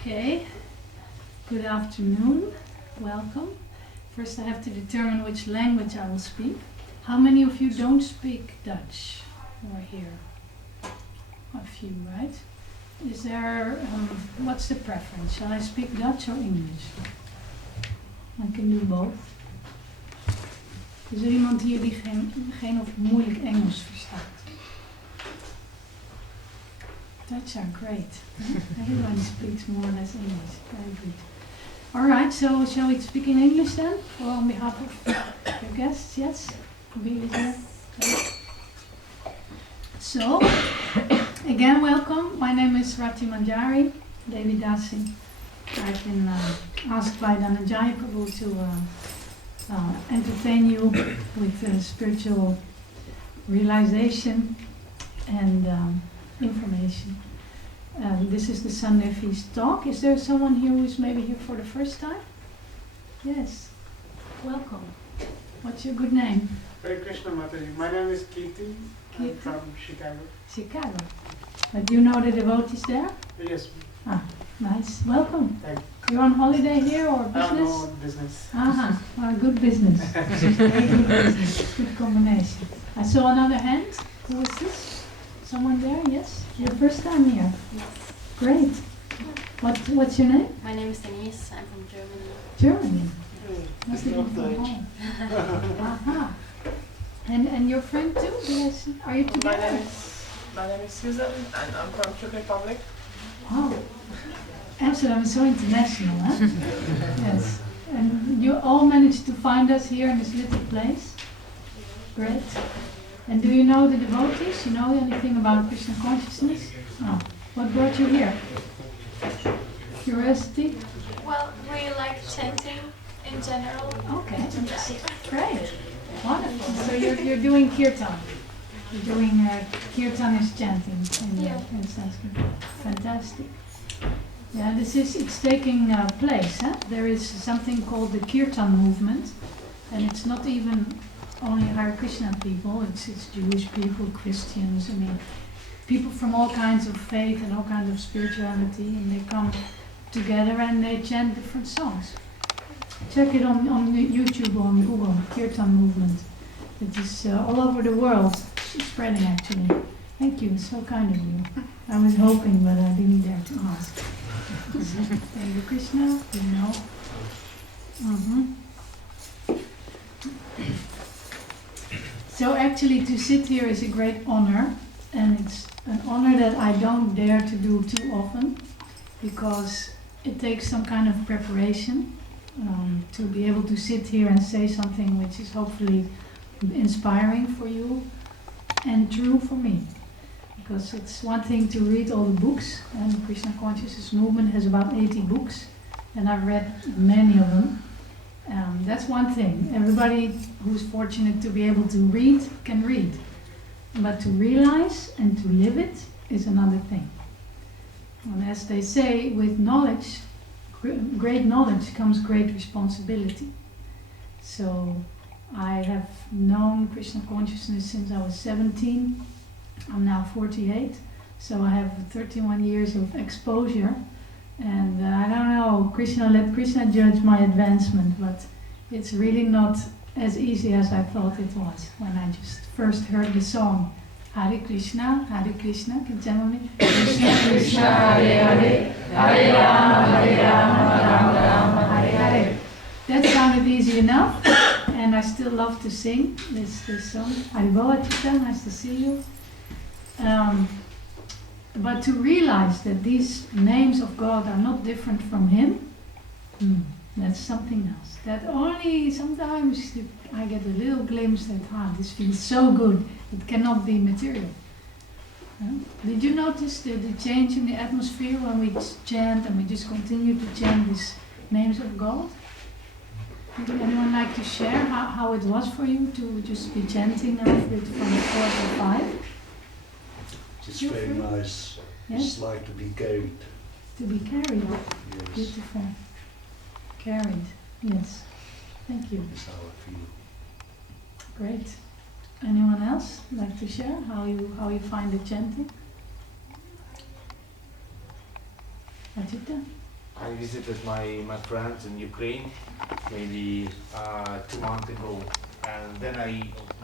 Okay, good afternoon, welcome. First I have to determine which language I will speak. How many of you don't speak Dutch who are here? A few, right? Is there, what's the preference? Shall I speak Dutch or English? I can do both. Is er iemand hier die geen of moeilijk Engels verstaat? Dutch are great. Everyone speaks more or less English. Very good. Alright, so shall we speak in English then? Or on behalf of your guests, yes? Be here. Okay. So, again welcome. My name is Rati Manjari, Devi Dasi. I've been asked by Dhananjaya Prabhu to entertain you with spiritual realization and information. This is the Sunday Feast talk. Is there someone here who's maybe here for the first time? Yes. Welcome. What's your good name? Hare Krishna Mataji. My name is Kirti. I'm from Chicago. Chicago. But you know the devotees there? Yes. Ah, nice. Welcome. Thank you. You're on holiday here or business? No, business. Aha, well, good business. Very good business. Good combination. I saw another hand. Who is this? Someone there? Yes? Your first time here? Yes. Great. What's your name? My name is Denise. I'm from Germany. Germany. Must It's have not been from Dutch. home. Aha. And your friend too? Do I see? Are you together? My name is Susan and I'm from Czech Republic. Wow. Amsterdam is so international, huh? Yes. And you all managed to find us here in this little place? Great. And do you know the devotees? You know anything about Krishna Consciousness? Oh. What brought you here? Curiosity? Well, we like chanting in general. Okay. Great. Wonderful. So you're doing kirtan. You're doing kirtan is chanting in Sanskrit. Fantastic. Yeah, it's taking place. Huh? There is something called the kirtan movement, and it's not even only Hare Krishna people. It's Jewish people, Christians. I mean, people from all kinds of faith and all kinds of spirituality, and they come together and they chant different songs. Check it on YouTube or on Google, Kirtan movement. It is all over the world, spreading actually. Thank you, so kind of you. I was hoping, but I didn't dare to ask. Hare Krishna, you know. So actually to sit here is a great honor, and it's an honor that I don't dare to do too often, because it takes some kind of preparation to be able to sit here and say something which is hopefully inspiring for you and true for me. Because it's one thing to read all the books, and the Krishna Consciousness movement has about 80 books, and I've read many of them. That's one thing. Everybody who's fortunate to be able to read can read. But to realize and to live it is another thing. And as they say, with knowledge, great knowledge comes great responsibility. So I have known Krishna Consciousness since I was 17. I'm now 48, so I have 31 years of exposure. And I don't know, let Krishna judge my advancement, but it's really not as easy as I thought it was when I just first heard the song. Hare Krishna, can someone me? Krishna Krishna, Hare Hare, Hare Rama, Rama Rama, Hare Hare. That sounded easy enough, and I still love to sing this song. Haribol, nice to see you. But to realize that these names of God are not different from Him, that's something else. That only sometimes I get a little glimpse that, this feels so good, it cannot be material. Did you notice the change in the atmosphere when we chant and we just continue to chant these names of God? Would anyone like to share how it was for you to just be chanting now from 4 to 5? It's very nice. Yes? It's like to be carried. To be carried. Yes. Beautiful. Carried. Yes. Thank you. That's how I feel. Great. Anyone else like to share how you find the chanting? Ajita? I visited my friends in Ukraine maybe 2 months ago, and then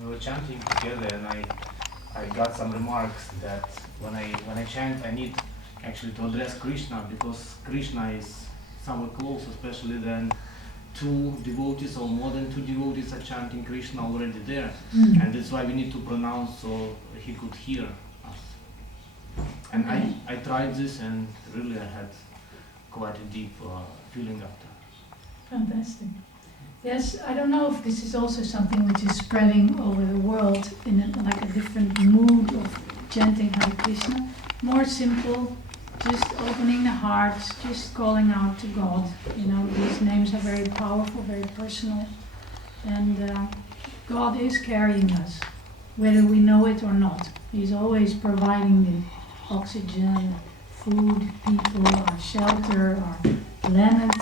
we were chanting together, and I got some remarks that when I chant, I need actually to address Krishna, because Krishna is somewhere close, especially then 2 devotees or more than 2 devotees are chanting Krishna already there, and that's why we need to pronounce so he could hear us. And I tried this, and really I had quite a deep feeling after. Fantastic. Yes, I don't know if this is also something which is spreading over the world in like a different mood of chanting Hare Krishna. More simple, just opening the heart, just calling out to God. You know, these names are very powerful, very personal, and God is carrying us, whether we know it or not. He's always providing the oxygen, food, people, our shelter, our planet,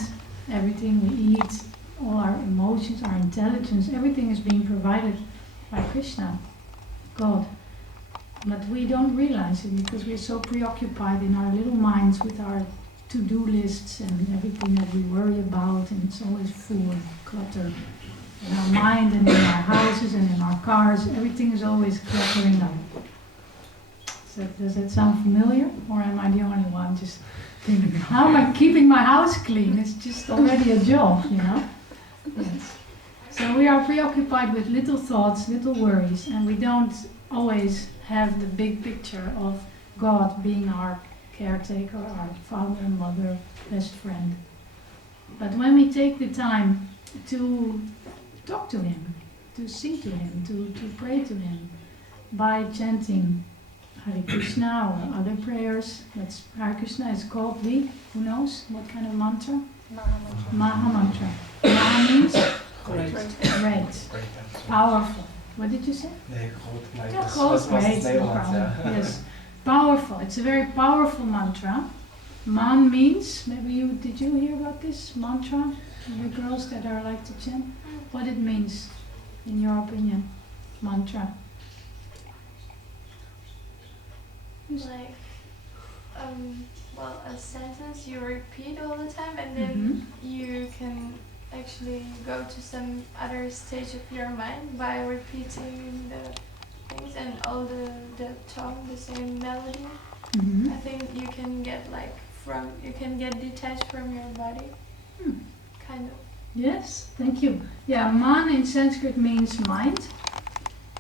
everything we eat, all our emotions, our intelligence, everything is being provided by Krishna, God. But we don't realize it because we're so preoccupied in our little minds with our to-do lists and everything that we worry about, and it's always full of clutter in our mind and in our houses and in our cars. Everything is always cluttering up. So does that sound familiar, or am I the only one just thinking, how am I keeping my house clean? It's just already a job, you know? Yes. So we are preoccupied with little thoughts, little worries, and we don't always have the big picture of God being our caretaker, our father and mother, best friend. But when we take the time to talk to Him, to sing to Him, to pray to Him, by chanting Hare Krishna or other prayers, that's Hare Krishna is called the, who knows what kind of mantra? Maha mantra. Maha means great, powerful. What did you say? Nee, groot, maar Yeah, het groot, was great, het no Nederlands, problem. ja. Yes, powerful. It's a very powerful mantra. Man means, maybe did you hear about this mantra? You girls that are like to chant, what it means, in your opinion, mantra? Like, well, a sentence you repeat all the time, and then you can actually go to some other stage of your mind by repeating the things and all the tone, the same melody. I think you can get you can get detached from your body, kind of. Yes, thank you. Yeah, man in Sanskrit means mind.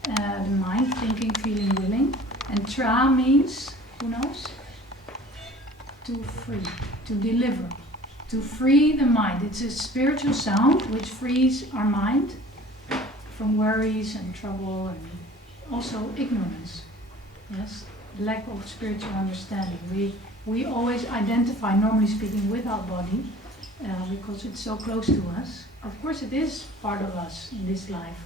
The mind, thinking, feeling, willing. And tra means, who knows? To free, to deliver, to free the mind. It's a spiritual sound which frees our mind from worries and trouble and also ignorance. Yes, lack of spiritual understanding. We always identify, normally speaking, with our body because it's so close to us. Of course, it is part of us in this life.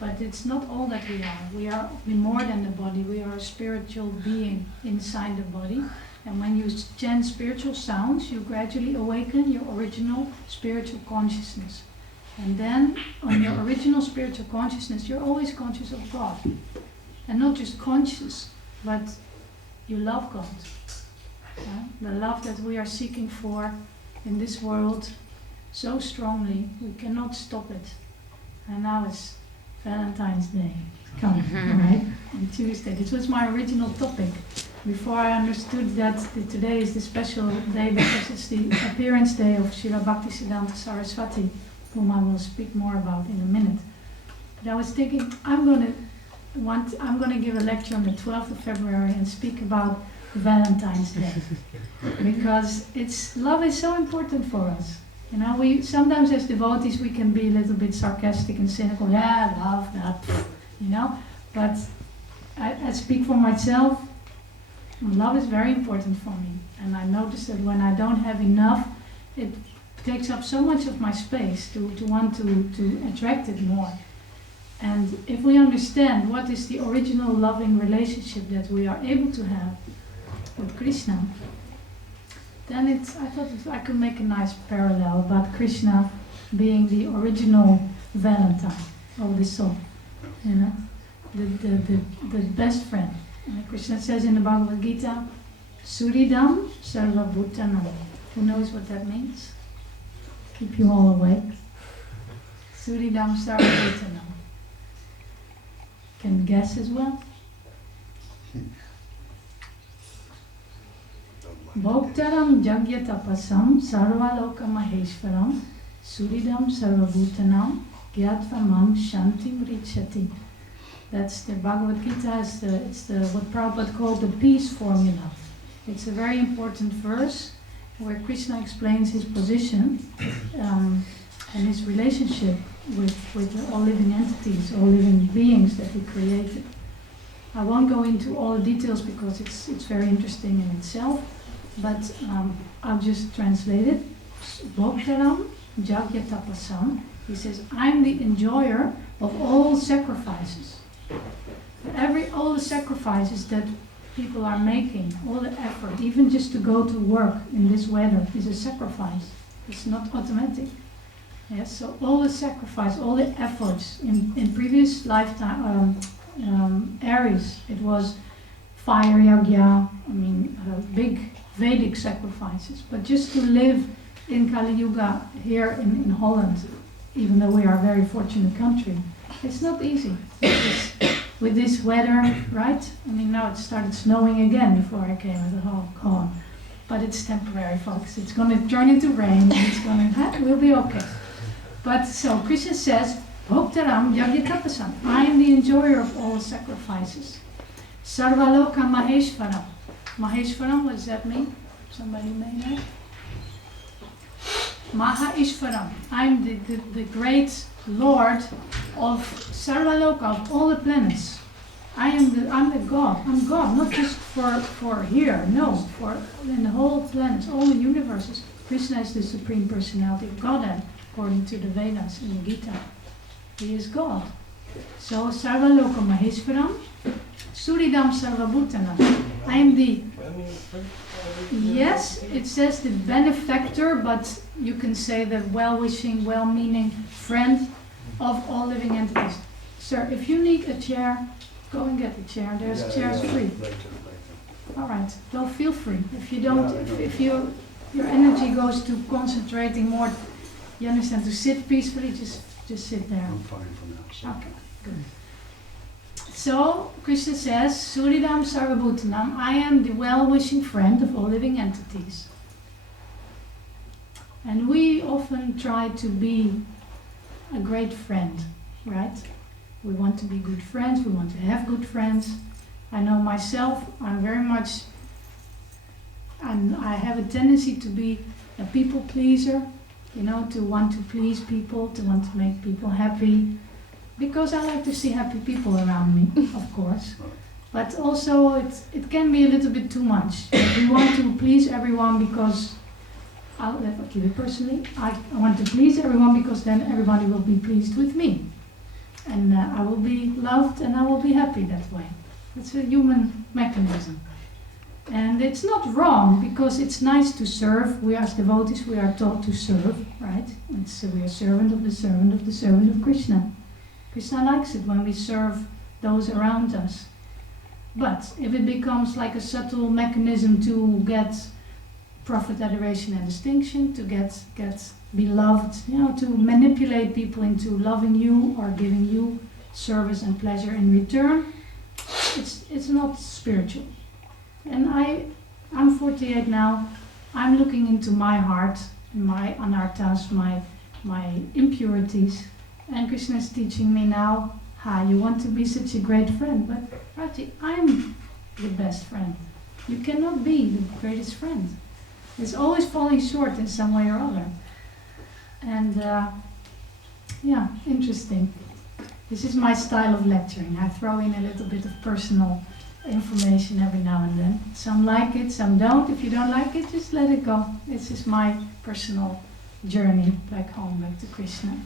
But it's not all that we are. We are more than the body. We are a spiritual being inside the body. And when you chant spiritual sounds, you gradually awaken your original spiritual consciousness. And then, on your original spiritual consciousness, you're always conscious of God. And not just conscious, but you love God. The love that we are seeking for in this world so strongly, we cannot stop it. And now it's Valentine's Day coming, right? On Tuesday. This was my original topic. Before I understood that today is the special day because it's the appearance day of Srila Bhaktisiddhanta Saraswati, whom I will speak more about in a minute. But I was thinking, I'm going to give a lecture on the 12th of February and speak about Valentine's Day because love is so important for us. You know, we sometimes as devotees we can be a little bit sarcastic and cynical. Yeah, love that, you know. But I speak for myself. Love is very important for me, and I notice that when I don't have enough, it takes up so much of my space to want to attract it more. And if we understand what is the original loving relationship that we are able to have with Krishna, then I thought I could make a nice parallel about Krishna being the original Valentine of the soul, you know, the best friend. Krishna says in the Bhagavad Gita, Suridam Sarvabhutanam. Who knows what that means? Keep you all awake. Suridam Sarvabhutanam. Can guess as well? Bhoktaram Jagyatapasam Sarvaloka Maheshwaram Suridam Sarvabhutanam Gyatva Mam Shantim Richati. That's the Bhagavad Gita, it's the what Prabhupada called the peace formula. It's a very important verse where Krishna explains his position and his relationship with all living entities, all living beings that he created. I won't go into all the details because it's very interesting in itself, but I'll just translate it. Bhoktaram Jagyatapasam. He says, I'm the enjoyer of all sacrifices. All the sacrifices that people are making, all the effort, even just to go to work in this weather is a sacrifice. It's not automatic. Yes, so all the sacrifice, all the efforts in previous lifetime eras, it was fire yagya, big Vedic sacrifices. But just to live in Kali Yuga here in Holland, even though we are a very fortunate country, it's not easy with this weather, right? Now it started snowing again before I came. I thought, oh God. But it's temporary, folks. It's going to turn into rain. We'll be okay. But so Krishna says, Bhoktaram Jagyatapasam. I am the enjoyer of all sacrifices. Sarvaloka Maheshwaram. Maheshwaram, what does that mean? Somebody may know? Maha-Ishvaram. I'm the great Lord of Sarvaloka, of all the planets. I'm the God. I'm God, not just for here, no, for in the whole planets, all the universes. Krishna is the Supreme Personality of Godhead, according to the Vedas and the Gita. He is God. So Sarvaloka Maheshwaram, Suridam Sarvabhutanam. I am the, yes, it says the benefactor, but you can say the well-wishing, well-meaning friend of all living entities. Sir, if you need a chair, go and get a chair. There's chairs free. Later. All right, well, feel free. If you don't, if your energy goes to concentrating more, you understand, to sit peacefully, just sit there. I'm fine for now. So. Okay, good. So, Krishna says, Suridam Sarvabhutanam, I am the well-wishing friend of all living entities. And we often try to be a great friend, right? We want to be good friends, we want to have good friends. I know myself, I'm very much, and I have a tendency to be a people pleaser, to want to please people, to want to make people happy. Because I like to see happy people around me, of course. But also it can be a little bit too much. We want to please everyone because, I'll keep it personally, I want to please everyone because then everybody will be pleased with me. And I will be loved and I will be happy that way. It's a human mechanism. And it's not wrong because it's nice to serve. We as devotees, we are taught to serve, right? We are servant of the servant of the servant of Krishna. Krishna likes it when we serve those around us. But if it becomes like a subtle mechanism to get profit, adoration and distinction, to get beloved, to manipulate people into loving you or giving you service and pleasure in return, it's not spiritual. And I'm 48 now, I'm looking into my heart, my anarthas, my impurities. And Krishna is teaching me now, you want to be such a great friend, but Rati, I'm the best friend. You cannot be the greatest friend. It's always falling short in some way or other. And interesting. This is my style of lecturing. I throw in a little bit of personal information every now and then. Some like it, some don't. If you don't like it, just let it go. This is my personal journey back home, back to Krishna.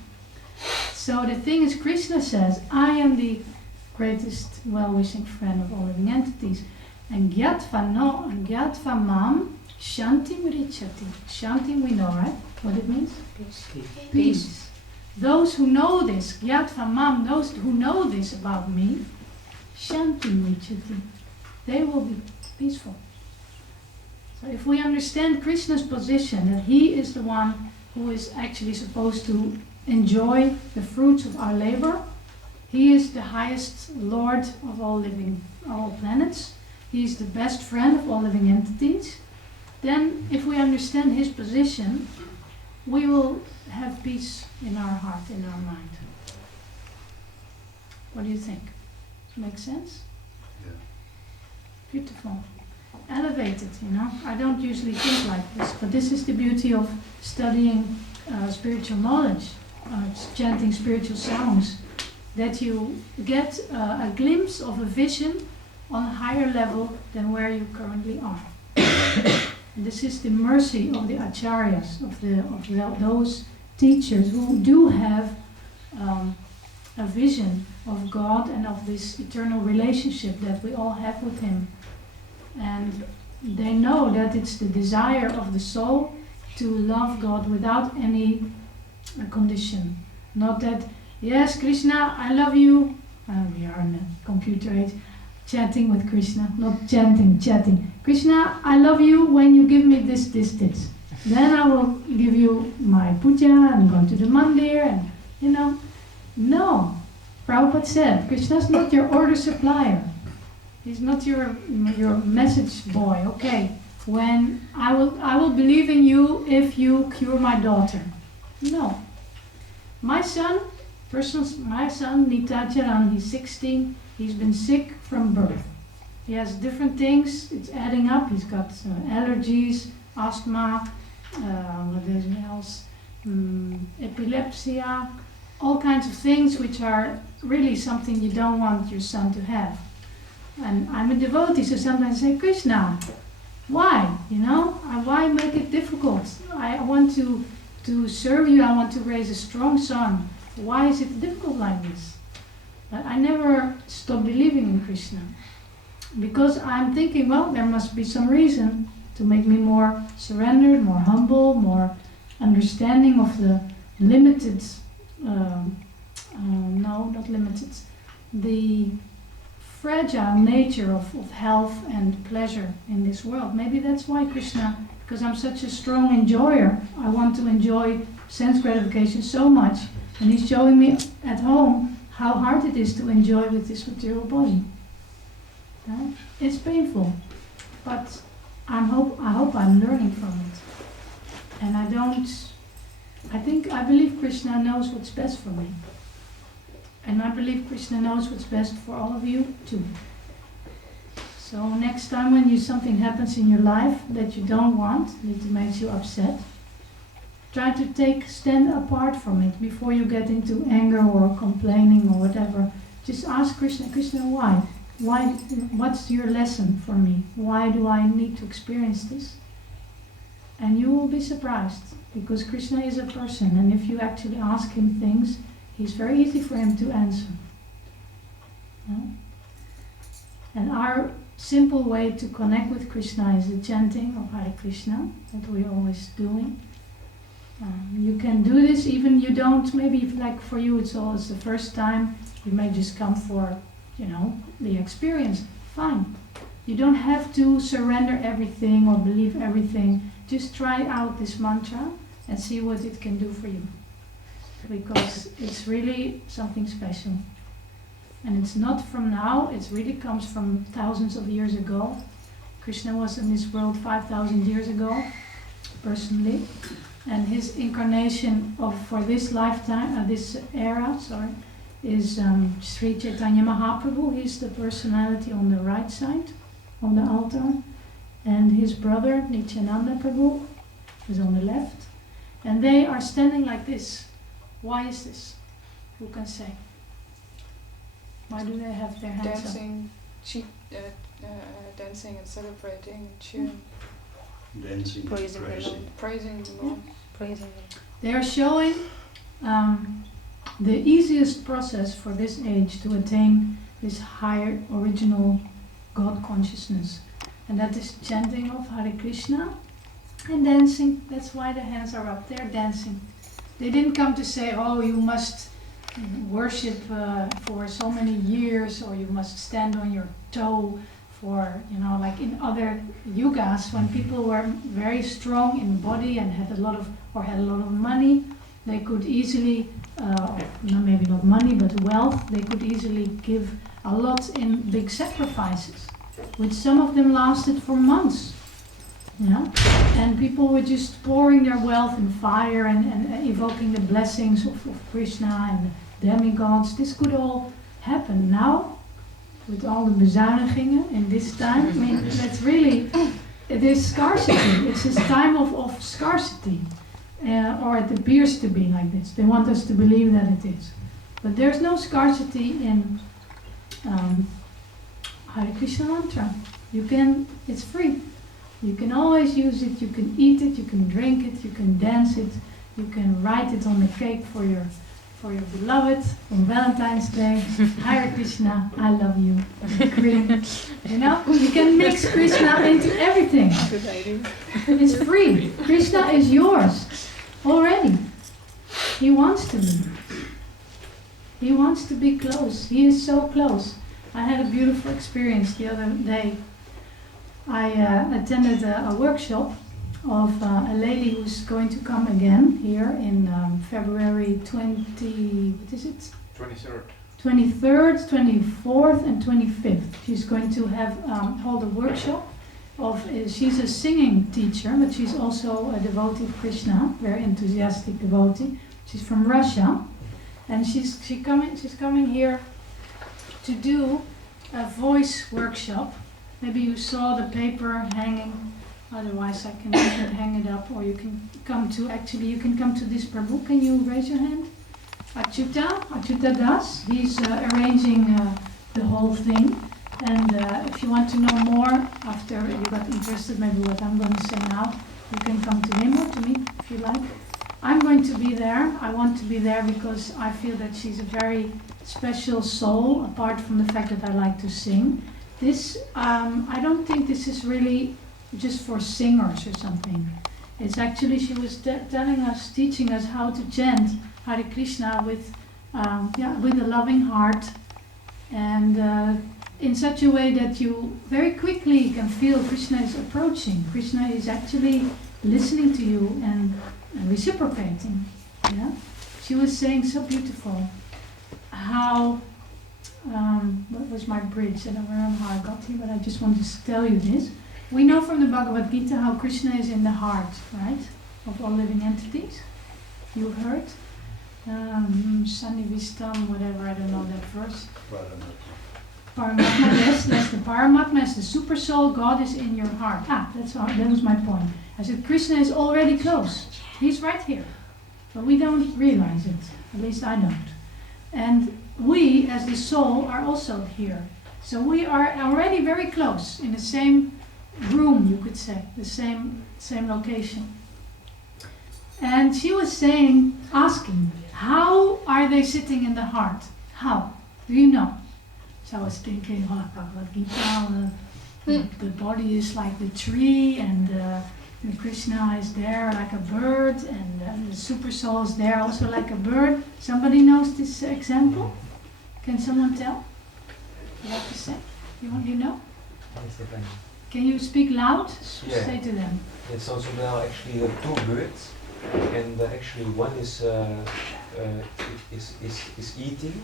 So the thing is, Krishna says, I am the greatest well-wishing friend of all living entities. And Gyatva mam shantim richati. Shantim we know, right? What it means? Peace. Those who know this, Gyatva mam, those who know this about me, shantim richati. They will be peaceful. So if we understand Krishna's position, that he is the one who is actually supposed to enjoy the fruits of our labor, he is the highest Lord of all planets, he is the best friend of all living entities, then if we understand his position, we will have peace in our heart, in our mind. What do you think? Makes sense? Yeah. Beautiful. Elevated, you know. I don't usually think like this, but this is the beauty of studying spiritual knowledge, chanting spiritual songs, that you get a glimpse of a vision on a higher level than where you currently are. This is the mercy of the acharyas, of those teachers who do have a vision of God and of this eternal relationship that we all have with Him. And they know that it's the desire of the soul to love God without any condition. Not that, yes, Krishna, I love you. We are in the computer age. Chatting with Krishna, not chanting, chatting. Krishna, I love you when you give me this. Then I will give you my puja and go to the mandir and, you know. No. Prabhupada said, Krishna is not your order supplier. He's not your message boy. Okay, when I will believe in you if you cure my daughter. No. My son Nitai Charan, he's 16. He's been sick from birth. He has different things. It's adding up. He's got allergies, asthma, what is else? Epilepsy, all kinds of things which are really something you don't want your son to have. And I'm a devotee, so sometimes I say, Krishna, why? You know, why make it difficult? I want to serve you. I want to raise a strong son. Why is it difficult like this? But I never stop believing in Krishna, because I'm thinking, well, there must be some reason to make me more surrendered, more humble, more understanding of the limited, the fragile nature of health and pleasure in this world. Maybe that's why Krishna, because I'm such a strong enjoyer, I want to enjoy sense gratification so much, and he's showing me at home how hard it is to enjoy with this material body. Yeah? It's painful, but I hope I'm learning from it. And I believe Krishna knows what's best for me. And I believe Krishna knows what's best for all of you too. So next time when something happens in your life that you don't want, that makes you upset, try to stand apart from it before you get into anger or complaining or whatever. Just ask Krishna, why? Why? What's your lesson for me? Why do I need to experience this? And you will be surprised, because Krishna is a person, and if you actually ask him things, it's very easy for him to answer. Yeah? And our simple way to connect with Krishna is the chanting of Hare Krishna that we're always doing. You can do this even you don't, maybe like for you it's always the first time, you may just come for, the experience. Fine. You don't have to surrender everything or believe everything. Just try out this mantra and see what it can do for you. Because it's really something special. And it's not from now, it really comes from thousands of years ago. Krishna was in this world 5,000 years ago, personally. And his incarnation for this lifetime, this era, is Sri Chaitanya Mahaprabhu. He's the personality on the right side, on the altar. And his brother, Nityananda Prabhu, is on the left. And they are standing like this. Why is this? Who can say? Why do they have their hands dancing, dancing and celebrating and cheering. Dancing, Praising the Lord. Praising the Lord. Praising Him. They are showing the easiest process for this age to attain this higher original God consciousness. And that is chanting of Hare Krishna and dancing. That's why the hands are up there, dancing. They didn't come to say, oh, you must worship for so many years, or you must stand on your toe for, you know, like in other yugas, when people were very strong in body and had a lot of money, they could easily, maybe not money, but wealth, they could easily give a lot in big sacrifices, which some of them lasted for months. Yeah? And people were just pouring their wealth in fire and evoking the blessings of Krishna and demigods. This could all happen now, with all the bezuinigingen in this time. I mean, that's really, it is scarcity. It's this time of scarcity. Or it appears to be like this. They want us to believe that it is. But there's no scarcity in Hare Krishna mantra. It's free. You can always use it, you can eat it, you can drink it, you can dance it, you can write it on the cake for your beloved on Valentine's Day. Hare Krishna, I love you. Cream. You know, you can mix Krishna into everything. Good idea. It's free. Krishna is yours already. He wants to be. He wants to be close. He is so close. I had a beautiful experience the other day. I attended a workshop of a lady who's going to come again here in February 23rd, 24th and 25th. She's going to hold a workshop she's a singing teacher, but she's also a devotee of Krishna, very enthusiastic devotee. She's from Russia, and she's coming here to do a voice workshop. Maybe you saw the paper hanging, otherwise I can hang it up, or you can come to this Prabhu. Can you raise your hand? Achyuta Das, he's arranging the whole thing. And if you want to know more, after you got interested maybe what I'm going to say now, you can come to him or to me if you like. I'm going to be there. I want to be there because I feel that she's a very special soul, apart from the fact that I like to sing. This, I don't think this is really just for singers or something. It's actually, she was teaching us how to chant Hare Krishna with a loving heart, and in such a way that you very quickly can feel Krishna is approaching. Krishna is actually listening to you and reciprocating. Yeah, she was saying so beautiful how. What was my bridge? I don't remember how I got here, but I just want to tell you this. We know from the Bhagavad Gita how Krishna is in the heart, right, of all living entities. You heard? Sannivistam, whatever, I don't know that verse. Paramatma, yes, the Paramatma is the super soul. God is in your heart. That was my point. I said Krishna is already close. He's right here, but we don't realize it. At least I don't. And we, as the soul, are also here. So we are already very close, in the same room, you could say, the same location. And she was asking, how are they sitting in the heart? How? Do you know? So I was thinking, Bhagavad Gita, the body is like the tree, and the Krishna is there like a bird, and the super soul is there also like a bird. Somebody knows this example? Can someone tell? You have to say? You know? Can you speak loud? Yeah. Say to them. It's also now actually two birds, and actually one is eating,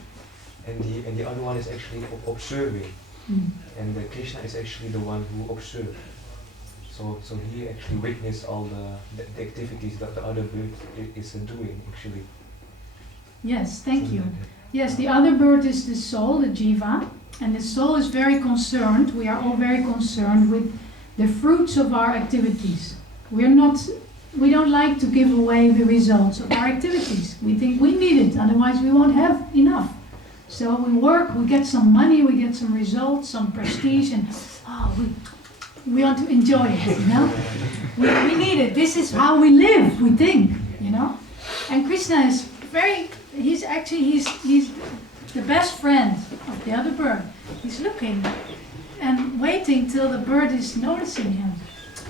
and the other one is actually observing, and Krishna is actually the one who observes. So he actually witnessed all the activities that the other bird is doing actually. Yes, thank you. Yes, the other bird is the soul, the jiva, and the soul is very concerned. We are all very concerned with the fruits of our activities. We don't like to give away the results of our activities. We think we need it, otherwise we won't have enough. So we work, we get some money, we get some results, some prestige, and we want to enjoy it, you know? We need it. This is how we live, we think, you know? And Krishna is he's the best friend of the other bird. He's looking and waiting till the bird is noticing him.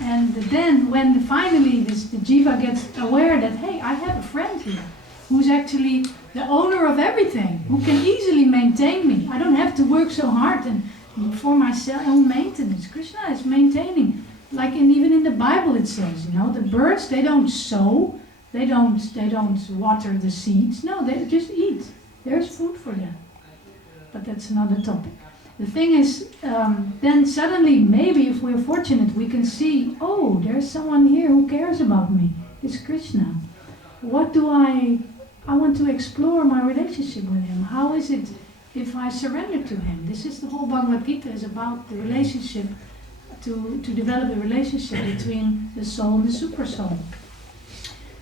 And then when finally the jiva gets aware that, hey, I have a friend here who's actually the owner of everything, who can easily maintain me. I don't have to work so hard, and for my own maintenance. Krishna is maintaining. Like even in the Bible it says, the birds, they don't sow, they don't water the seeds. No, they just eat. There's food for them. But that's another topic. The thing is, then suddenly, maybe if we're fortunate, we can see, oh, there's someone here who cares about me. It's Krishna. What do I want to explore my relationship with him. How is it if I surrender to him? This is the whole Bhagavad Gita is about the relationship, to develop a relationship between the soul and the super soul.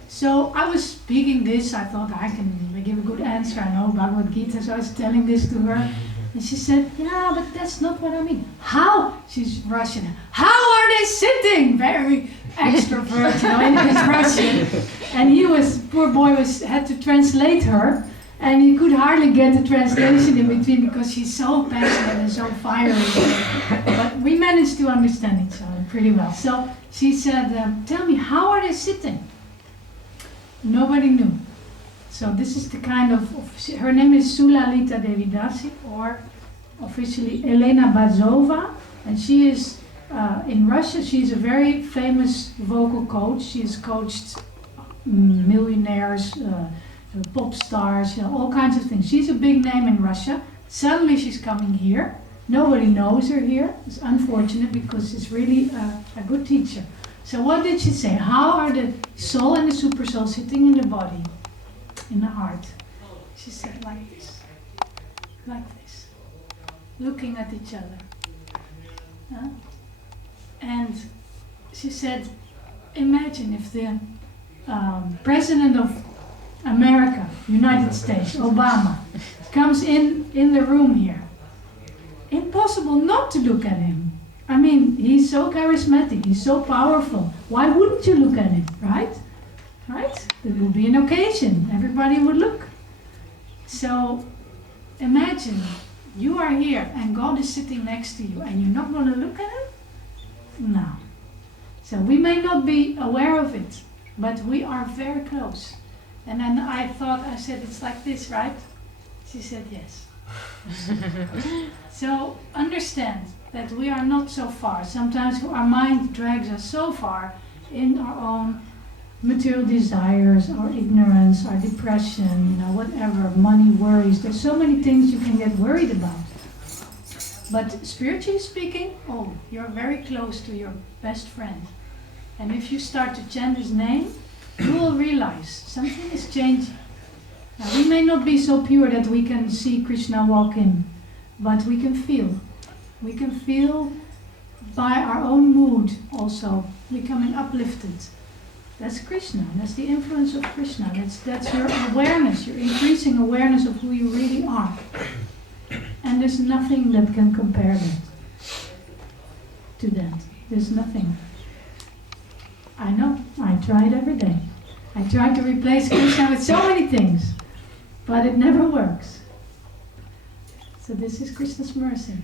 So I was speaking this, I thought I can give a good answer, I know Bhagavad Gita, so I was telling this to her. And she said, yeah, but that's not what I mean. How? She's Russian. How are they sitting? Very extrovert, in his Russian. And he was, poor boy, had to translate her. And he could hardly get the translation in between because she's so passionate and so fiery. But we managed to understand each other pretty well. So she said, tell me, how are they sitting? Nobody knew. So this is the kind of, her name is Sulalita Devi Dasi, or officially Elena Bazova, and she is in Russia. She's a very famous vocal coach. She has coached millionaires, pop stars, all kinds of things. She's a big name in Russia. Suddenly she's coming here. Nobody knows her here. It's unfortunate because she's really a good teacher. So what did she say? How are the soul and the super soul sitting in the body? In the heart. She said like this, looking at each other. And she said, imagine if the President of America, United States, Obama, comes in the room here. Impossible not to look at him. I mean, he's so charismatic, he's so powerful. Why wouldn't you look at him, right? Right? It would be an occasion. Everybody would look. So imagine you are here and God is sitting next to you and you're not going to look at him? No. So we may not be aware of it, but we are very close. And then I said, it's like this, right? She said, yes. So understand that we are not so far. Sometimes our mind drags us so far in our own material desires, our ignorance, our depression, whatever, money, worries. There's so many things you can get worried about. But spiritually speaking, you're very close to your best friend. And if you start to chant his name, you will realize something is changing. Now, we may not be so pure that we can see Krishna walk in, but we can feel. We can feel by our own mood also becoming uplifted. That's Krishna. That's the influence of Krishna. That's your awareness, your increasing awareness of who you really are. And there's nothing that can compare that to that. There's nothing. I know. I tried every day. I tried to replace Krishna with so many things, but it never works. So this is Krishna's mercy.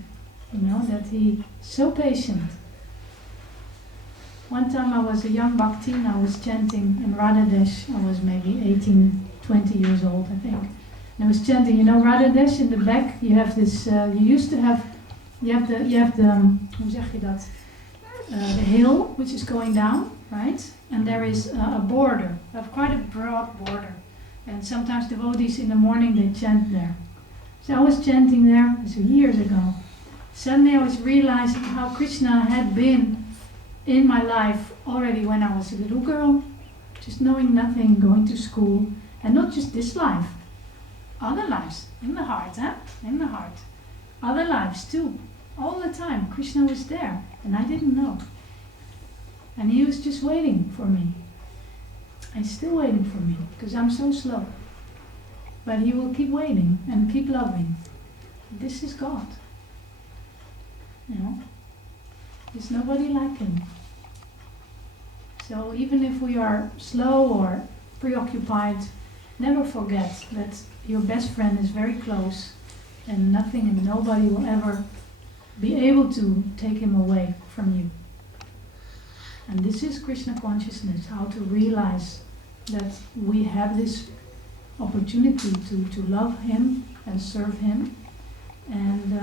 That he's so patient. One time I was a young bhaktin, I was chanting in Radhadesh. I was maybe 18, 20 years old, I think. And I was chanting, Radhadesh in the back, you have this, you have the hoe zeg je dat? The hill, which is going down, right? And there is a border, quite a broad border. And sometimes devotees in the morning, they chant there. So I was chanting there, this was years ago. Suddenly I was realizing how Krishna had been in my life already when I was a little girl, just knowing nothing, going to school, and not just this life, other lives, in the heart, in the heart, other lives too, all the time. Krishna was there, and I didn't know, and he was just waiting for me, and still waiting for me, because I'm so slow, but he will keep waiting and keep loving. This is God. There's nobody like him. So even if we are slow or preoccupied, never forget that your best friend is very close and nothing and nobody will ever be able to take him away from you. And this is Krishna consciousness, how to realize that we have this opportunity to love him and serve him and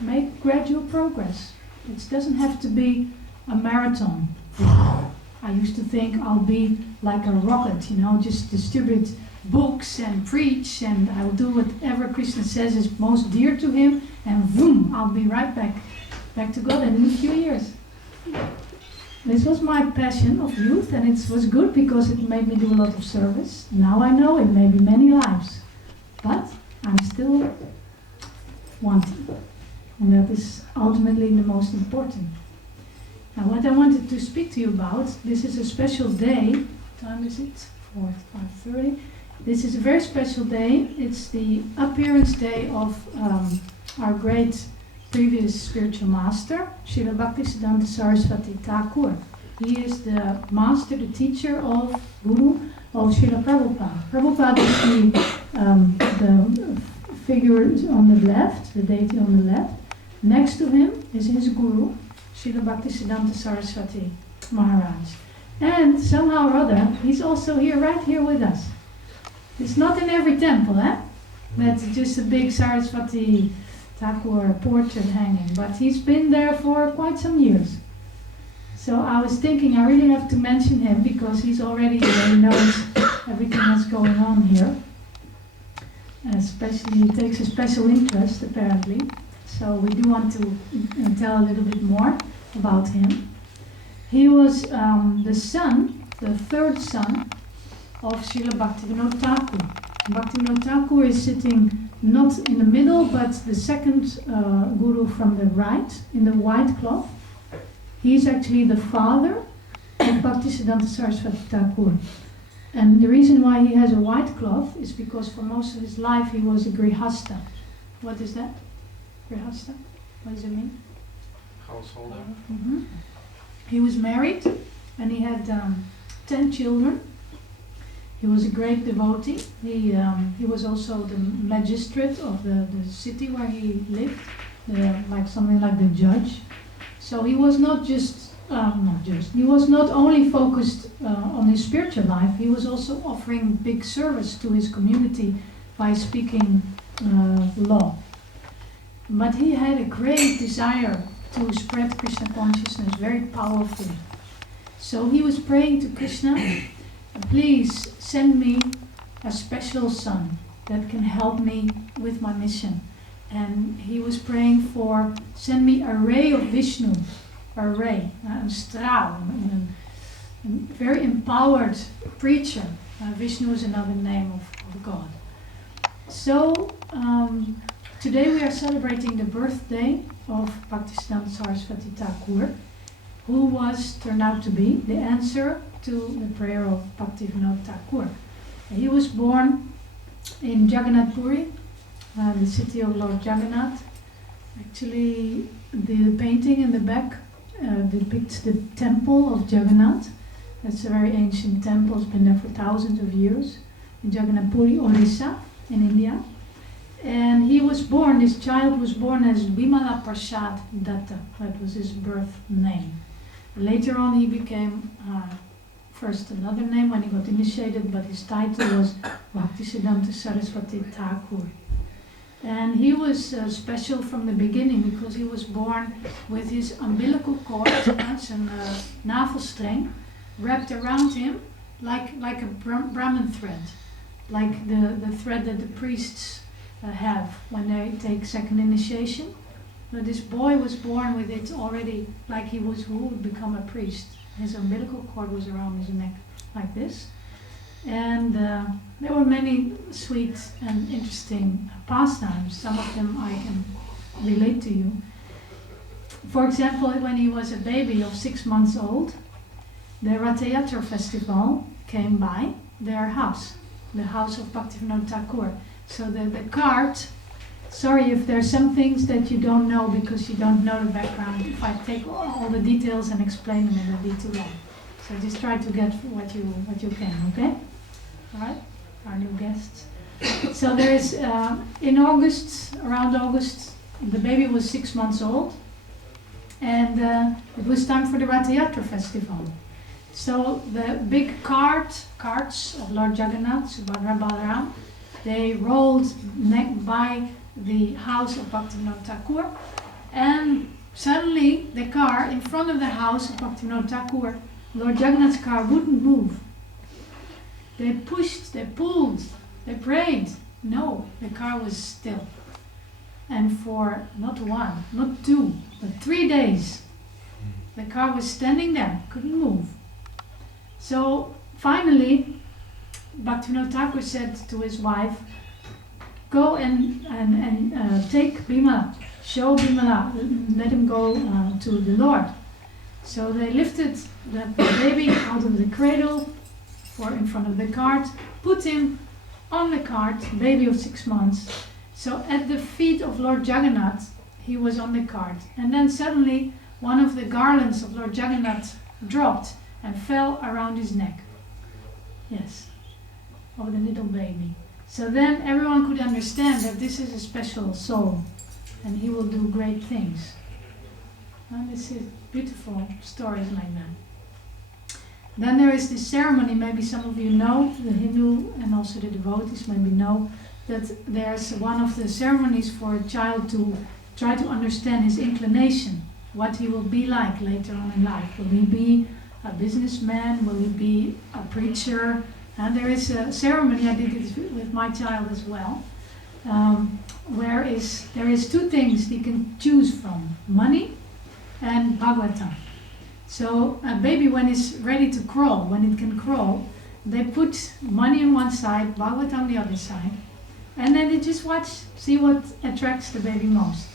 make gradual progress. It doesn't have to be a marathon. I used to think I'll be like a rocket, just distribute books and preach, and I'll do whatever Krishna says is most dear to him, and boom, I'll be right back to God in a few years. This was my passion of youth, and it was good because it made me do a lot of service. Now I know it may be many lives, but I'm still wanting, and that is ultimately the most important. Now what I wanted to speak to you about, this is a special day. What time is it? 5:30. This is a very special day. It's the appearance day of our great previous spiritual master, Srila Bhaktisiddhanta Saraswati Thakur. He is the master, the teacher of Guru of Srila Prabhupada. Prabhupada is the figure on the left, the deity on the left. Next to him is his Guru, Srila Bhaktisiddhanta Saraswati Maharaj. And somehow or other, he's also here, right here with us. It's not in every temple, That's just a big Saraswati Thakur portrait hanging, but he's been there for quite some years. So I was thinking I really have to mention him because he's already here, he knows everything that's going on here. Especially, he takes a special interest apparently. So we do want to tell a little bit more about him. He was the son, the third son of Srila Bhaktivinoda Thakur. Bhaktivinoda Thakur is sitting not in the middle, but the second guru from the right, in the white cloth. He's actually the father of Bhaktisiddhanta Saraswati Thakur. And the reason why he has a white cloth is because for most of his life he was a grihasta. What is that? Grihasta? What does it mean? Householder. Mm-hmm. He was married and he had 10 children. He was a great devotee. He was also the magistrate of the city where he lived, like something like the judge. So he was he was not only focused on his spiritual life, he was also offering big service to his community by speaking law. But he had a great desire to spread Krishna consciousness very powerfully. So he was praying to Krishna, please send me a special son that can help me with my mission. And he was praying for, send me a ray of Vishnu, a ray, a straal, a very empowered preacher. Vishnu is another name of God. So today we are celebrating the birthday of Bhaktisiddhanta Saraswati Thakur, who turned out to be the answer to the prayer of Bhaktivinoda Thakur. He was born in Jagannath Puri, the city of Lord Jagannath. Actually, the painting in the back depicts the temple of Jagannath. That's a very ancient temple, it's been there for thousands of years, in Jagannath Puri, Orissa, in India. And he was born, this child was born as Bimala Prasad Datta. That was his birth name. Later on he became first another name when he got initiated, but his title was Bhaktisiddhanta Saraswati Thakur. And he was special from the beginning because he was born with his umbilical cord, and navelstreng, wrapped around him like a Brahmin thread, like the thread that the priests have when they take second initiation. But this boy was born with it already, like who would become a priest. His umbilical cord was around his neck like this. And there were many sweet and interesting pastimes. Some of them I can relate to you. For example, when he was a baby of 6 months old, the Ratha festival came by their house, the house of Bhaktivinoda Thakur. So the cart, sorry if there's some things that you don't know because you don't know the background. If I take all the details and explain them, it will be too long. So just try to get what you can, okay? All right, our new guests. So there is, around August, the baby was 6 months old, and it was time for the Ratha festival. So the big carts of Lord Jagannath, Subhadra Balaram, they rolled by the house of Bhaktivinoda Thakur, And suddenly the car in front of the house of Bhaktivinoda Thakur, Lord Jagannath's car, wouldn't move. They pushed, they pulled, they prayed. No, the car was still. And for not one, not two, but 3 days, the car was standing there, couldn't move. So finally, Bhaktivinoda Thakur said to his wife, go and take Bimala, show Bimala, let him go to the Lord. So they lifted the baby out of the cradle in front of the cart, put him on the cart, baby of 6 months. So at the feet of Lord Jagannath, he was on the cart. And then suddenly one of the garlands of Lord Jagannath dropped and fell around his neck. Yes, of the little baby. So then everyone could understand that this is a special soul and he will do great things. And this is beautiful stories like that. Then there is this ceremony, maybe some of you know, the Hindu and also the devotees maybe know, that there's one of the ceremonies for a child to try to understand his inclination, what he will be like later on in life. Will he be a businessman? Will he be a preacher? And there is a ceremony, I did it with my child as well, there is 2 things he can choose from, money and Bhagavatam. So a baby, when it's ready to crawl, when it can crawl, they put money on one side, Bhagavatam on the other side, and then they just watch, see what attracts the baby most.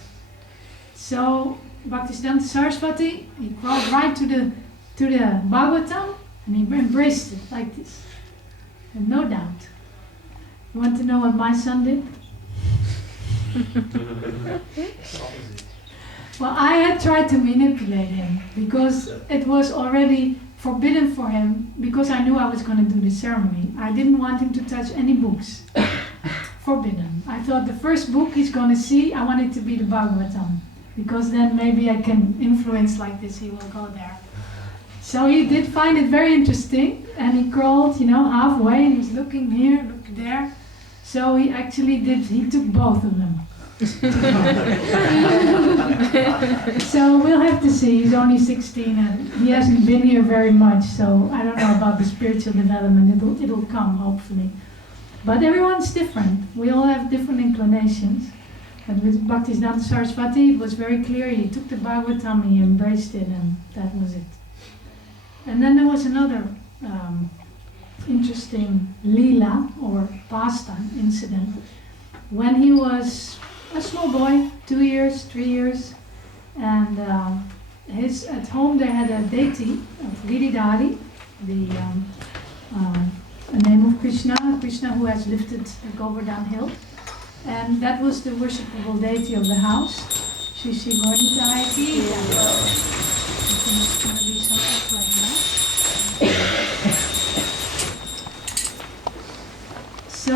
So Bhaktisiddhanta Saraswati, he crawled right to the Bhagavatam and he embraced it like this, and no doubt. You want to know what my son did? Well, I had tried to manipulate him because it was already forbidden for him, because I knew I was going to do the ceremony. I didn't want him to touch any books. Forbidden. I thought the first book he's going to see, I want it to be the Bhagavatam, because then maybe I can influence like this, he will go there. So he did find it very interesting, and he crawled, halfway, and he was looking here, looking there. So he actually he took both of them. So we'll have to see. He's only 16 and he hasn't been here very much, so I don't know about the spiritual development. It'll come, hopefully. But everyone's different. We all have different inclinations. But with Bhaktisiddhanta Saraswati, it was very clear. He took the Bhagavatam, he embraced it, and that was it. And then there was another interesting lila or pastime incident. When he was a small boy, 2 years, 3 years, and at home they had a deity of Giridhari, a name of Krishna who has lifted the Govardhan hill, and that was the worshipable deity of the house. Sri Karuna Nitai Gauracandra. There's going to be some echo right now. So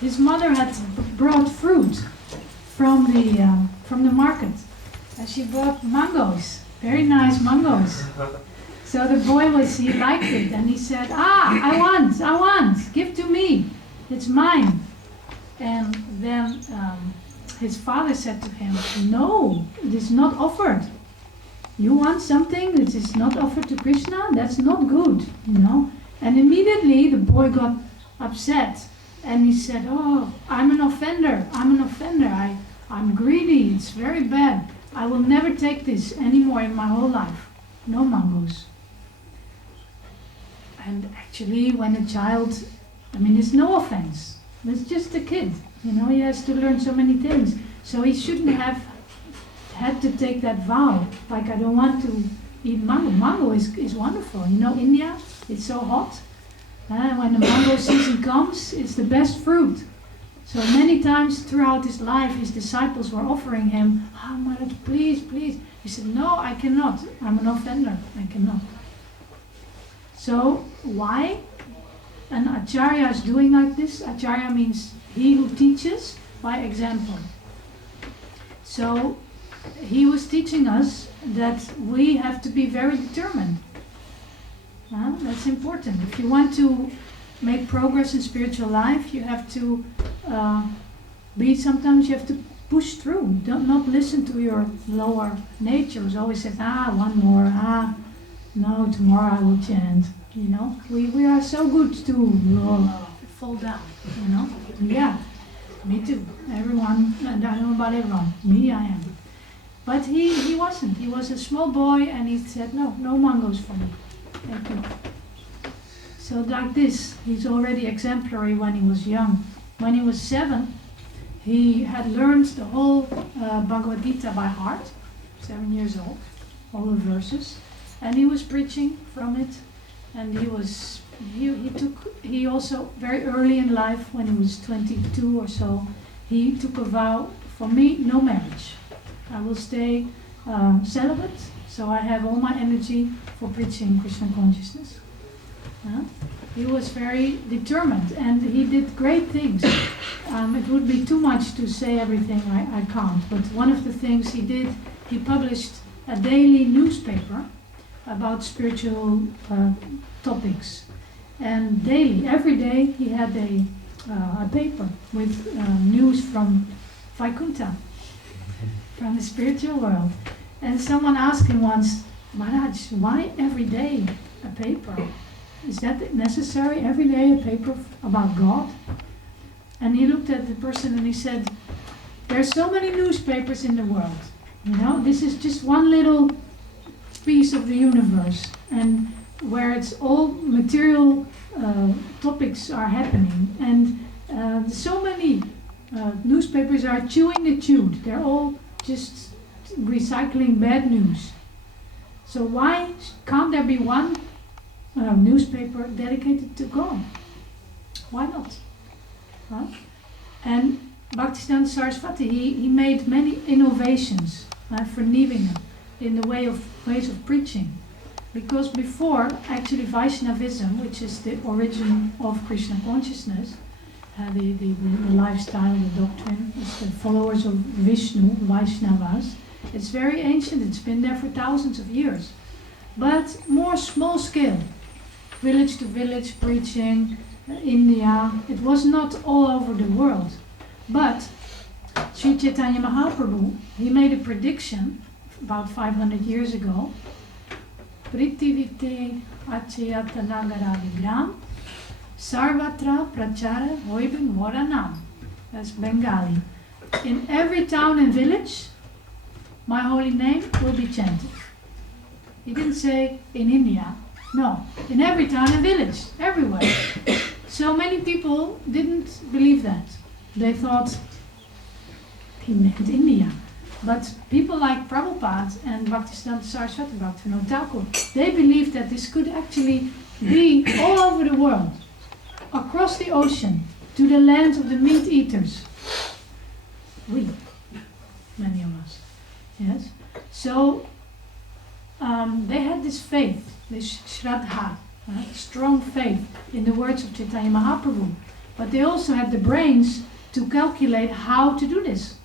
his mother had brought fruit from the market, and she brought mangoes, very nice mangoes. So the boy he liked it, and he said, I want, give to me, it's mine. And then his father said to him, no, it is not offered. You want something that is not offered to Krishna? That's not good, And immediately the boy got upset, and he said, oh, I'm an offender, I'm greedy, it's very bad. I will never take this anymore in my whole life. No mangoes. And actually, when a child, it's no offense. It's just a kid. He has to learn so many things. So he shouldn't have had to take that vow. Like, I don't want to eat mango. Mango is wonderful. India, it's so hot. When the mango season comes, it's the best fruit. So many times throughout his life, his disciples were offering him, Maharaj, please, please. He said, no, I cannot. I'm an offender. I cannot. So why an acharya is doing like this? Acharya means he who teaches by example. So he was teaching us that we have to be very determined. That's important. If you want to make progress in spiritual life, you have to sometimes you have to push through. Don't not listen to your lower nature. Who always says, one more, no, tomorrow I will chant. You know, we are so good to fall down. You know, yeah, me too. Everyone, and I know about everyone. Me, I am. But he wasn't. He was a small boy, and he said, no mangoes for me. Thank you. So like this, he's already exemplary when he was young. When he was 7, he had learned the whole Bhagavad Gita by heart, 7 years old, all the verses, and he was preaching from it. And he also very early in life, when he was 22 or so, he took a vow: for me, no marriage. I will stay celibate, so I have all my energy for preaching Krishna consciousness. He was very determined, and he did great things. It would be too much to say everything, I can't. But one of the things he did, he published a daily newspaper about spiritual topics. And daily, every day, he had a paper with news from Vaikuntha, from the spiritual world. And someone asked him once, Maharaj, why every day a paper? Is that necessary? Every day a paper about God? And he looked at the person and he said, there's so many newspapers in the world. You know, this is just one little piece of the universe, and where it's all material topics are happening. And so many newspapers are chewing the chewed. They're all just recycling bad news. So why can't there be one newspaper dedicated to God? Why not? Huh? And Bhaktisiddhanta Saraswati, he made many innovations for Nivingen in the ways of preaching. Because before, actually Vaishnavism, which is the origin of Krishna consciousness, the lifestyle, the doctrine, is the followers of Vishnu, Vaishnavas. It's very ancient, it's been there for thousands of years. But more small scale, village to village preaching, India. It was not all over the world. But Sri Chaitanya Mahaprabhu, he made a prediction about 500 years ago. Pritivite achayata nagara vigram sarvatra prachara hoibin moranam. That's Bengali. In every town and village, my holy name will be chanted. He didn't say in India. No, in every town and village, everywhere. So many people didn't believe that. They thought he meant India. But people like Prabhupada and Bhaktisiddhanta Saraswati, Bhaktivinoda Thakur, they believed that this could actually be all over the world, across the ocean, to the lands of the meat eaters. We, many of us, yes. So they had this faith, this shraddha, strong faith in the words of Chaitanya Mahaprabhu. But they also had the brains to calculate how to do this.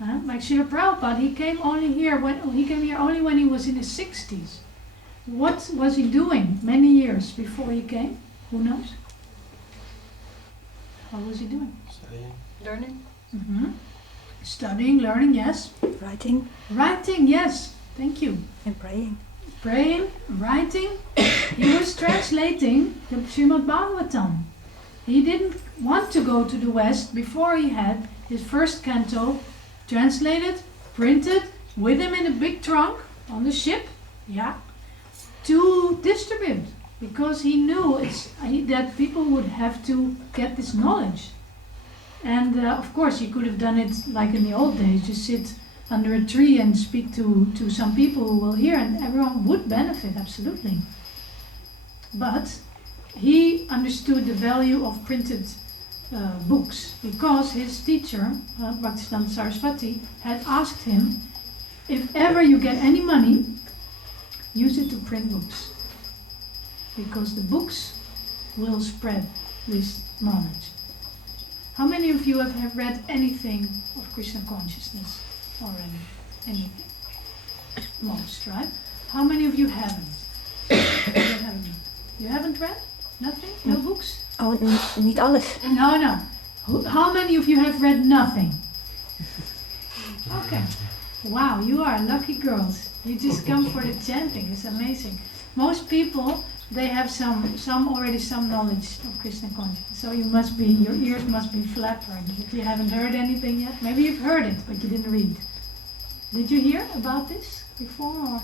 Like Srila Prabhupada, he came here only when he was in his 60s. What was he doing many years before he came? Who knows? What was he doing? Studying. Learning. Mm-hmm. Studying, learning, yes. Writing. Writing, yes. Thank you. And praying. Praying, writing. He was translating the Srimad Bhagavatam. He didn't want to go to the West before he had his first canto translated, printed, with him in a big trunk on the ship, to distribute, because he knew that people would have to get this knowledge. And of course he could have done it like in the old days, just sit under a tree and speak to some people who will hear, and everyone would benefit, absolutely. But he understood the value of printed books, because his teacher, Bhaktisiddhanta Saraswati, had asked him, if ever you get any money, use it to print books, because the books will spread this knowledge. How many of you have read anything of Krishna consciousness already? Anything? Most, right? How many of you haven't? You haven't read? Nothing? No books? Oh, niet alles. No. How many of you have read nothing? Okay. Wow, you are lucky girls. You just come for the chanting. It's amazing. Most people, they have some knowledge of Krishna consciousness. So your ears must be flappering if you haven't heard anything yet. Maybe you've heard it, but you didn't read. Did you hear about this before, or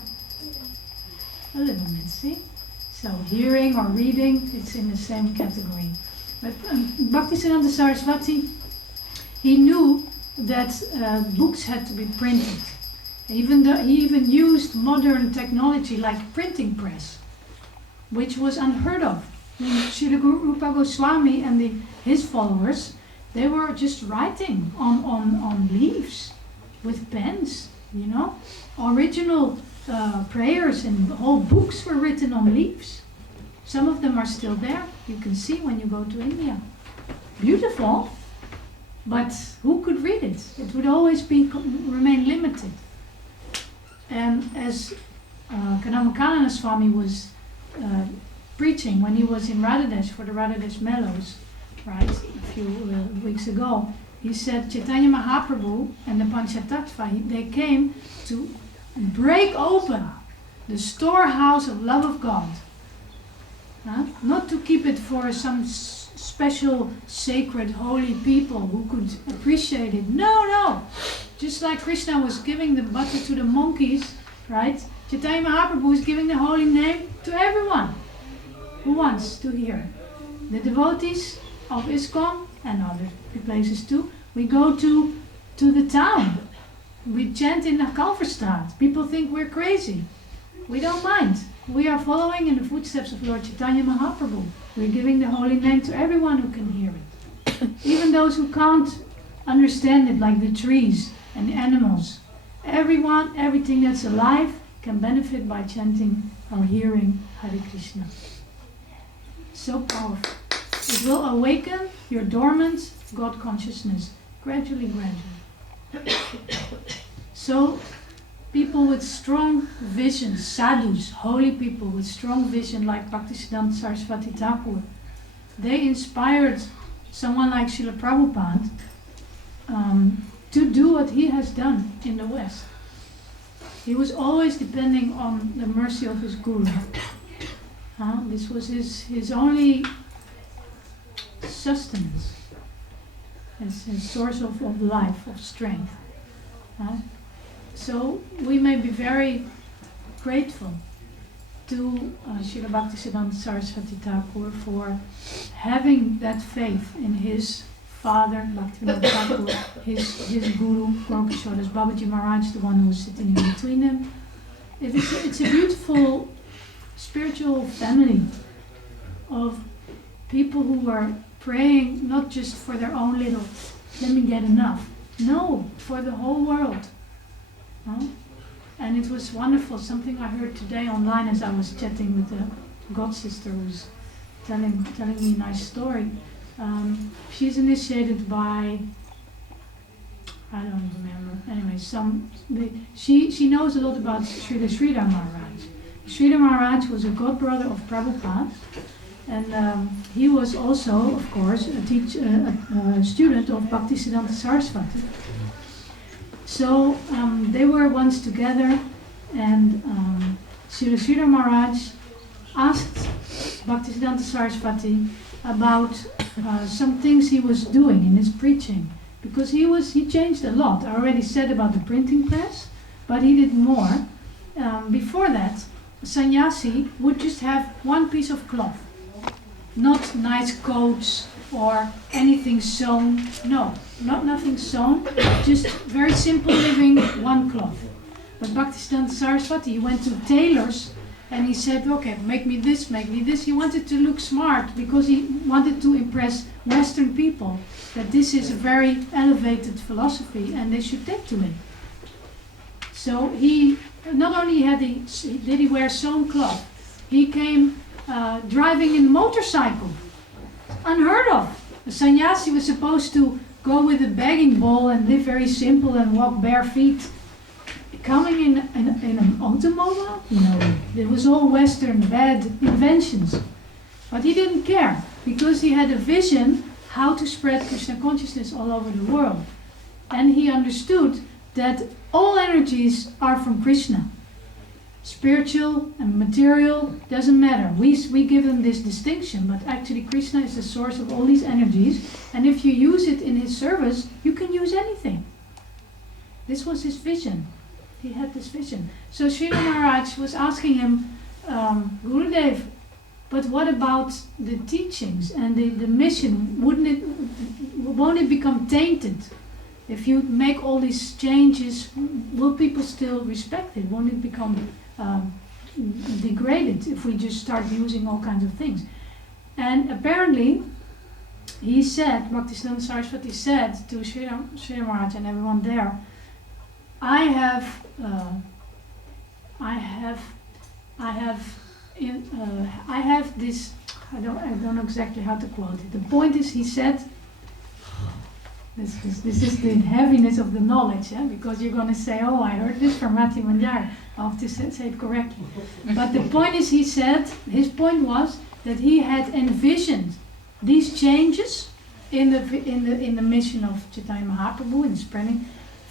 a little bit? See, so hearing or reading, it's in the same category. But Bhaktisiddhanta Saraswati, he knew that books had to be printed. He even used modern technology like printing press, which was unheard of. Srila Rupa Goswami and his followers, they were just writing on leaves with pens, you know. Original prayers and whole books were written on leaves. Some of them are still there. You can see when you go to India. Beautiful, but who could read it? It would always remain limited. And as Kanamakanana Swami was preaching when he was in Radhadesh for the Radhadesh Mellows, right, a few weeks ago, he said Chaitanya Mahaprabhu and the Panchatattva, they came to break open the storehouse of love of God. Not to keep it for some special, sacred, holy people who could appreciate it. No. Just like Krishna was giving the butter to the monkeys, right? Chaitanya Mahaprabhu is giving the holy name to everyone who wants to hear. The devotees of ISKCON and other places too, we go to the town. We chant in the Kalverstraat. People think we're crazy. We don't mind. We are following in the footsteps of Lord Chaitanya Mahaprabhu. We're giving the holy name to everyone who can hear it. Even those who can't understand it, like the trees and the animals. Everyone, everything that's alive can benefit by chanting or hearing Hare Krishna. So powerful. It will awaken your dormant God consciousness gradually. So people with strong vision, sadhus, holy people with strong vision like Bhaktisiddhanta Saraswati Thakur, they inspired someone like Srila Prabhupada to do what he has done in the West. He was always depending on the mercy of his guru. This was his only sustenance, his source of life, of strength. So we may be very grateful to Srila Bhaktisiddhanta Saraswati Thakur for having that faith in his father, Bhaktivinoda Thakur, his guru, Gaurkishodas Babaji Maharaj, the one who was sitting in between them. It's a beautiful spiritual family of people who are praying not just for their own little, let me get enough. No, for the whole world. And it was wonderful, something I heard today online as I was chatting with a god sister who was telling me a nice story. She's initiated by, I don't remember, anyway, she knows a lot about Sridhar Maharaj. Sridhar Maharaj was a god brother of Prabhupada, and he was also, of course, a student of Bhaktisiddhanta Saraswati. So they were once together, and Sridhar Maharaj asked Bhaktisiddhanta Saraswati about some things he was doing in his preaching, because he changed a lot. I already said about the printing press, but he did more. Before that, a sannyasi would just have one piece of cloth, not nice coats or anything sewn. No, nothing sewn, just very simple living, one cloth. But Bhaktisiddhanta Saraswati, he went to tailors and he said, okay, make me this, make me this. He wanted to look smart because he wanted to impress Western people that this is a very elevated philosophy and they should take to it. So he, not only did he wear sewn cloth, he came driving in a motorcycle. Unheard of. A sannyasi was supposed to go with a begging bowl and live very simple and walk bare feet. Coming in an automobile, it was all Western bad inventions. But he didn't care, because he had a vision how to spread Krishna consciousness all over the world. And he understood that all energies are from Krishna. Spiritual and material, doesn't matter. We give them this distinction, but actually Krishna is the source of all these energies, and if you use it in his service, you can use anything. This was his vision. He had this vision. So Sri Maharaj was asking him, Gurudev, but what about the teachings and the mission? Won't it become tainted? If you make all these changes, will people still respect it? Won't it become degraded if we just start using all kinds of things? And apparently, he said, Bhaktisiddhanta Saraswati said to Sri Maharaj and everyone there, I have this. I don't know exactly how to quote it. The point is, he said, this is the heaviness of the knowledge, because you're going to say, oh, I heard this from Rati Manjari. I have to say it correctly. But the point is, he said, his point was that he had envisioned these changes in the mission of Chaitanya Mahaprabhu in spreading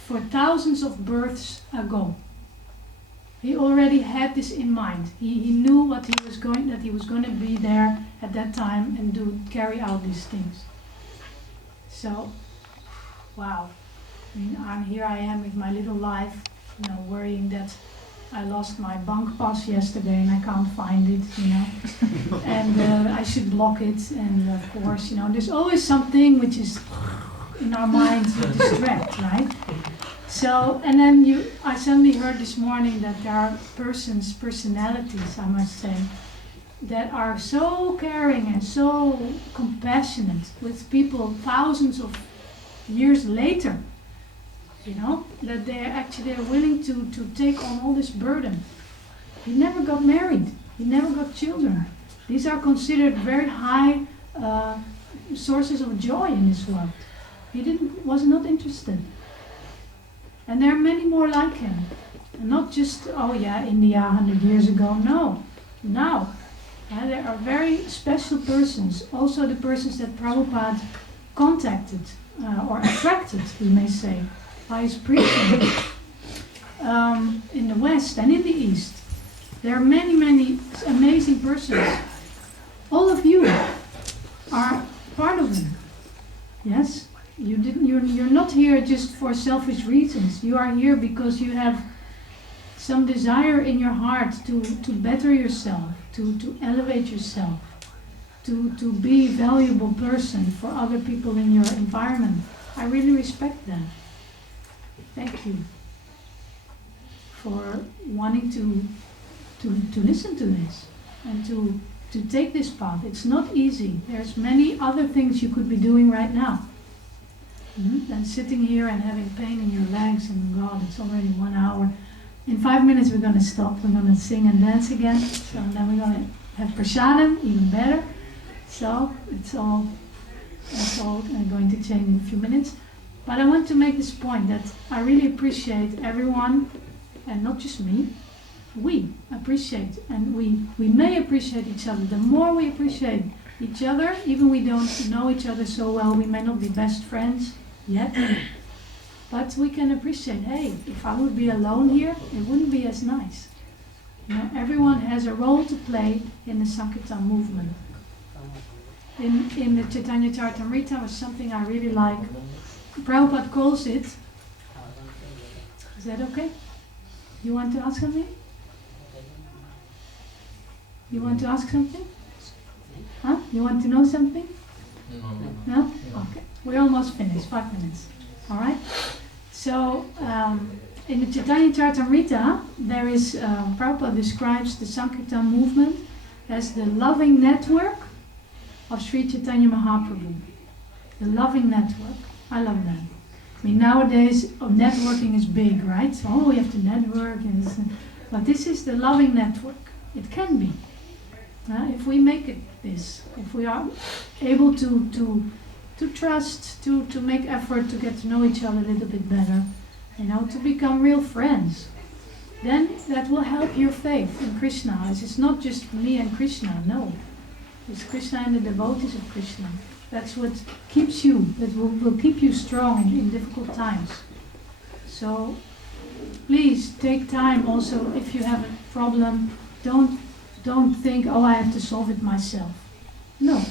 for thousands of births ago. He already had this in mind. He knew that he was going to be there at that time and carry out these things. So, wow. I mean, here I am with my little life, worrying that I lost my bunk pass yesterday and I can't find it, and I should block it. And of course, there's always something which is in our minds to distract, right? So, and then I suddenly heard this morning that there are personalities, I must say, that are so caring and so compassionate with people thousands of years later, that they're willing to take on all this burden. He never got married. He never got children. These are considered very high sources of joy in this world. He was not interested. And there are many more like him. And not just, India 100 years ago. No. Now. There are very special persons. Also the persons that Prabhupada contacted or attracted, we may say, by his preaching in the West and in the East. There are many, many amazing persons. All of you are part of them. Yes? You're not here just for selfish reasons. You are here because you have some desire in your heart to better yourself, to elevate yourself, to be a valuable person for other people in your environment. I really respect that. Thank you for wanting to listen to this and to take this path. It's not easy. There's many other things you could be doing right now. Than sitting here and having pain in your legs, and God, it's already 1 hour. In 5 minutes we're going to stop. We're going to sing and dance again. So then we're going to have prasadam, even better. So that's all going to change in a few minutes. But I want to make this point that I really appreciate everyone, and not just me. We appreciate, and we may appreciate each other. The more we appreciate each other, even we don't know each other so well, we may not be best friends yet, but we can appreciate, hey, if I would be alone here, it wouldn't be as nice. Everyone has a role to play in the Sankirtan movement. In the Chaitanya Charitamrita was something I really like. Prabhupada calls it, is that okay? You want to ask something? You want to ask something? Huh? You want to know something? No? Okay. We're almost finished. 5 minutes. Alright? So, in the Chaitanya Charitamrita, there is, Prabhupada describes the Sankirtan movement as the loving network of Sri Chaitanya Mahaprabhu. The loving network. I love that. I mean, nowadays, networking is big, right? So, we have to network. But this is the loving network. It can be. If we make it this, if we are able to trust, to make effort to get to know each other a little bit better, to become real friends, then that will help your faith in Krishna. It's not just me and Krishna, no. It's Krishna and the devotees of Krishna. That's what keeps you, that will keep you strong in difficult times. So please take time also if you have a problem. Don't think, oh, I have to solve it myself. No,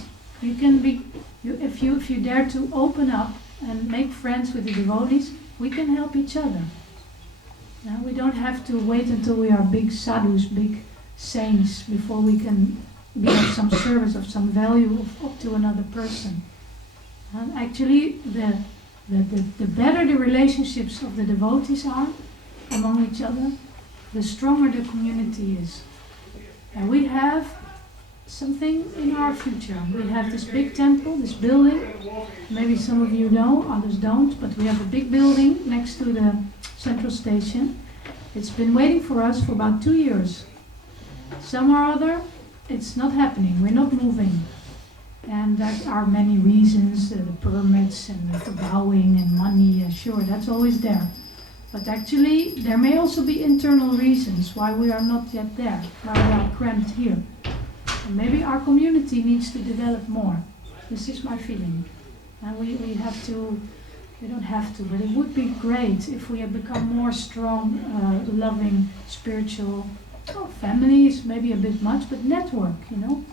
you can be, if you dare to open up and make friends with the devotees, we can help each other. We don't have to wait until we are big sadhus, big saints, before we can be of some service, of some value up to another person. And actually, the better the relationships of the devotees are among each other, the stronger the community is. And we have something in our future. We have this big temple, this building. Maybe some of you know, others don't, but we have a big building next to the central station. It's been waiting for us for about 2 years. Some or other, it's not happening. We're not moving. And there are many reasons, the permits and the bowing and money, sure, that's always there. But actually, there may also be internal reasons why we are not yet there, why we are cramped here. And maybe our community needs to develop more. This is my feeling. And we have to, we don't have to, but it would be great if we have become more strong, loving, spiritual. Family is maybe a bit much, but network,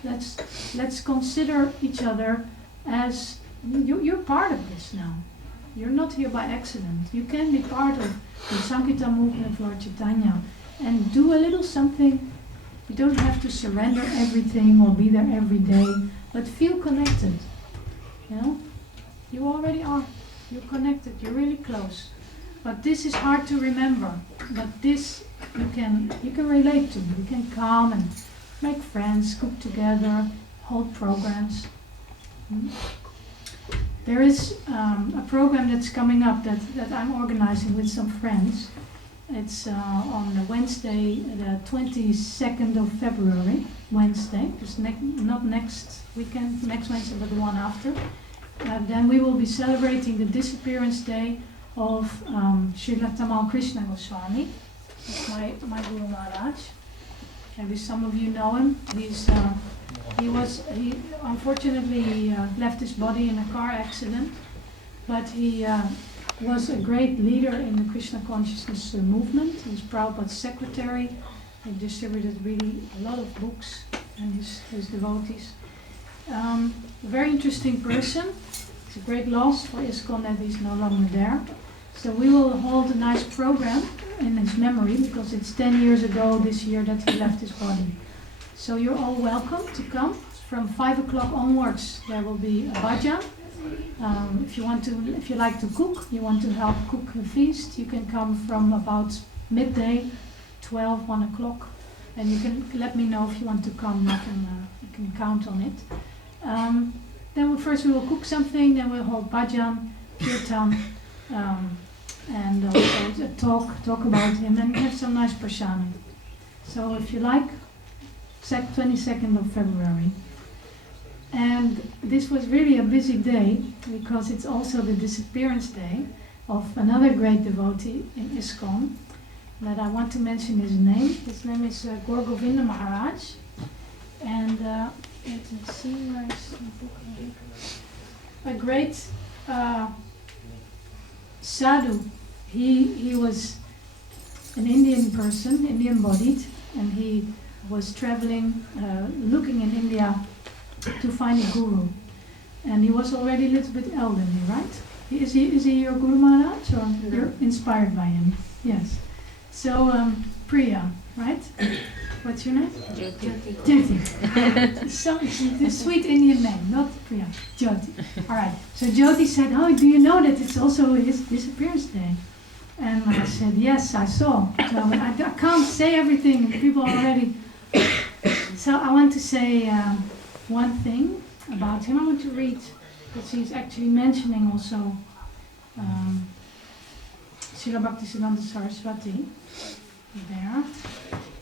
Let's consider each other as, you're part of this now. You're not here by accident. You can be part of the Sankirtan movement, Lord Chaitanya, and do a little something. You don't have to surrender everything or be there every day, but feel connected. You already are. You're connected. You're really close. But this is hard to remember. But this you can relate to. You can come and make friends, cook together, hold programs. There is a program that's coming up that I'm organizing with some friends. It's on Wednesday, the 22nd of February, Wednesday, just not next weekend, next Wednesday, but the one after. Then we will be celebrating the disappearance day of Sri Krishna Goswami. That's my Guru Maharaj. Maybe some of you know him. He unfortunately left his body in a car accident, but he was a great leader in the Krishna Consciousness movement. He was Prabhupada's secretary. He distributed really a lot of books and his devotees. A very interesting person. It's a great loss for ISKCON that he's no longer there. So we will hold a nice program in his memory, because it's 10 years ago this year that he left his body. So you're all welcome to come. From 5 o'clock onwards there will be a bhajan. If you like to cook, you want to help cook the feast, you can come from about midday, 12, 1 o'clock, and you can let me know if you want to come. You can count on it. Then first we will cook something, then we'll hold bhajan, kirtan, and also talk about him and have some nice prasadam. So if you like, 22nd of February. And this was really a busy day, because it's also the disappearance day of another great devotee in ISKCON, that I want to mention his name. His name is Gaur Govinda Maharaj. And let's see, where is the book? A great sadhu. He was an Indian person, Indian-bodied, and he was traveling, looking in India to find a guru. And he was already a little bit elderly, right? Is he your Guru Maharaj, or you're inspired by him? Yes. So, Priya, right? What's your name? Jyoti. Jyoti. So, the sweet Indian name, not Priya. Jyoti. All right. So Jyoti said, "Oh, do you know that it's also his disappearance day?" And I said, "Yes, I saw." So I can't say everything. People already. So I want to say one thing about him. I want to read, because he's actually mentioning also Srila Bhaktisiddhanta Saraswati there.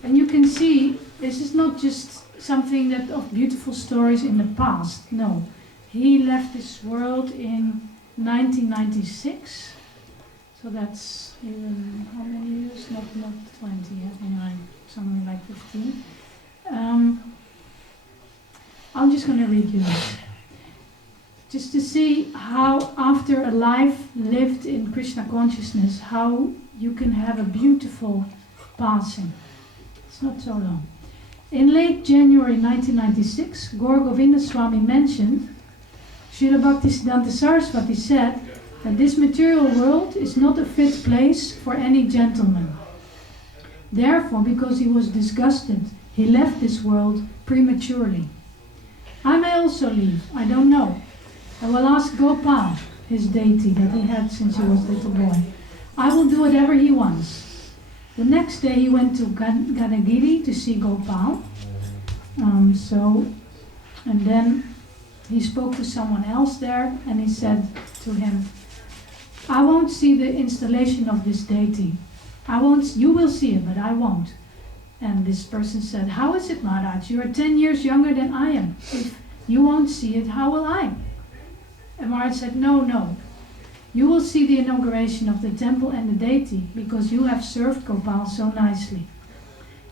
And you can see, this is not just something that of beautiful stories in the past. No, he left this world in 1996. So that's even, how many years? Not 20, something like 15. I'm just going to read you this. just to see how after a life lived in Krishna consciousness, how you can have a beautiful passing. It's not so long. In late January 1996, Gaur Govinda Swami mentioned, Srila Bhaktisiddhanta Saraswati said that this material world is not a fit place for any gentleman. Therefore, because he was disgusted, he left this world prematurely. I may also leave, I don't know. I will ask Gopal, his deity that he had since he was a little boy. I will do whatever he wants. The next day he went to Ganagiri to see Gopal. And then he spoke to someone else there and he said to him, I won't see the installation of this deity. You will see it, but I won't. And this person said, how is it, Maharaj? You are 10 years younger than I am. If you won't see it, how will I? And Maharaj said, no. You will see the inauguration of the temple and the deity because you have served Gopal so nicely.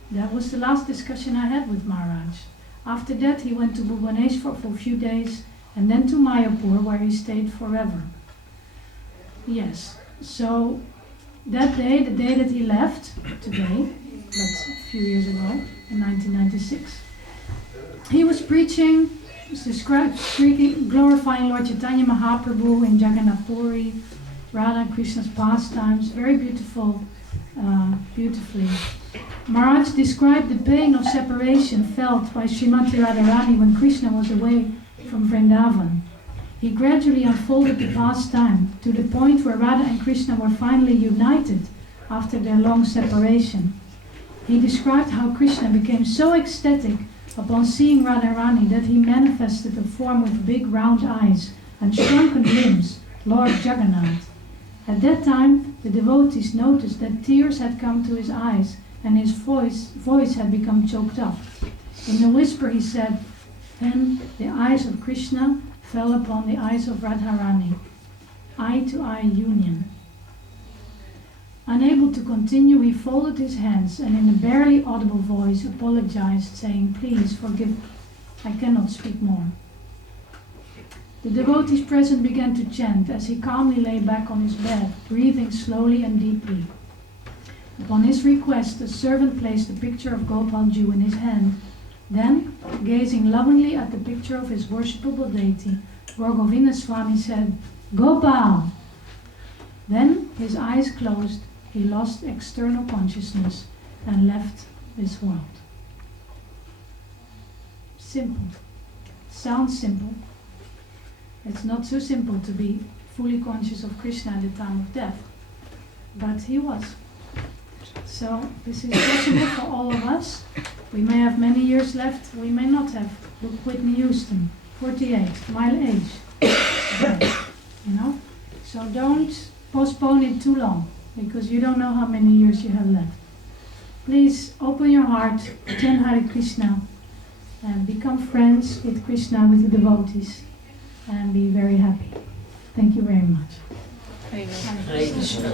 That was the last discussion I had with Maharaj. After that, he went to Bhubaneswar for a few days and then to Mayapur, where he stayed forever. Yes, so that day, the day that he left, today, but a few years ago, in 1996, he was preaching, glorifying Lord Chaitanya Mahaprabhu in Jagannath Puri, Radha and Krishna's pastimes, very beautifully. Maharaj described the pain of separation felt by Srimati Radharani when Krishna was away from Vrindavan. He gradually unfolded the pastime to the point where Radha and Krishna were finally united after their long separation. He described how Krishna became so ecstatic upon seeing Radharani that he manifested a form with big round eyes and shrunken limbs, Lord Jagannath. At that time, the devotees noticed that tears had come to his eyes and his voice had become choked up. In a whisper he said, then the eyes of Krishna fell upon the eyes of Radharani, eye-to-eye union. Unable to continue, he folded his hands and in a barely audible voice apologized, saying, please forgive, I cannot speak more. The devotees present began to chant as he calmly lay back on his bed, breathing slowly and deeply. Upon his request, a servant placed a picture of Gopal Ju in his hand. Then, gazing lovingly at the picture of his worshipable deity, Gaur Govinda Swami said, Gopal! Then, his eyes closed, he lost external consciousness and left this world. Simple. Sounds simple. It's not so simple to be fully conscious of Krishna at the time of death, but he was. So this is possible for all of us. We may have many years left, we may not have. Look, Whitney Houston, 48, my age. You know? So don't postpone it too long, because you don't know how many years you have left. Please open your heart, chant Hare Krishna, and become friends with Krishna, with the devotees, and be very happy. Thank you very much. Hare Krishna.